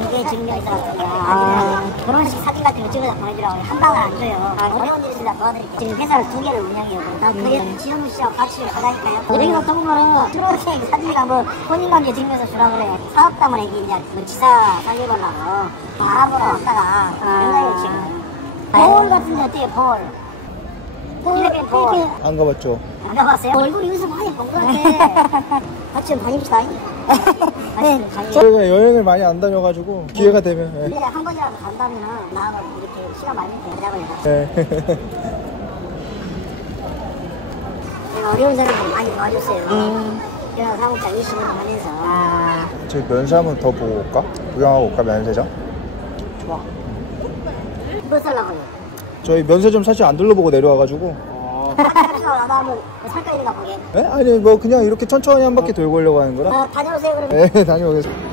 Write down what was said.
관계 증명이다. 아니면 결혼식 사진 같은 거 찍어서 보내주라고 한 방을 안 줘요. 어려운 일 있으면 도와드릴게요. 지금 회사를 2개를 운영해요. 그게 지현무 씨하고 같이 가자니까요. 여기가 또 보면은 초등학생 사진이랑 뭐 혼인관계 증명서 주라고 그래요. 사업담을 얘기 이제 뭐 지사 살려보려고 알아보러 왔다가 연락이 지금 볼 같은데 어때요? 필리핀 볼. 안 가봤죠? 안 가봤어요? 얼굴 여기서 많이 본 것 같아. 같이 좀 다닙시다. 네. 저희가 여행을 많이 안 다녀가지고 기회가 되면. 근데 한 번이라도 간다면 나하고 이렇게 시간 많이 되자고요. 네. 제가 어려운 사람들 많이 도와줬어요. 제가 사무차 20년 하면서. 저희 면세 한번 더 보고 올까? 구경하고 올까, 면세점? 좋아. 뭐 살라고요? 저희 면세점 사실 안 둘러보고 내려와가지고. 나도 한번 살까 있는가 보게. 네? 아니 뭐 그냥 이렇게 천천히 한 바퀴 돌고 오려고 하는 거라. 다녀오세요 그러면. 네, 다녀오겠습니다.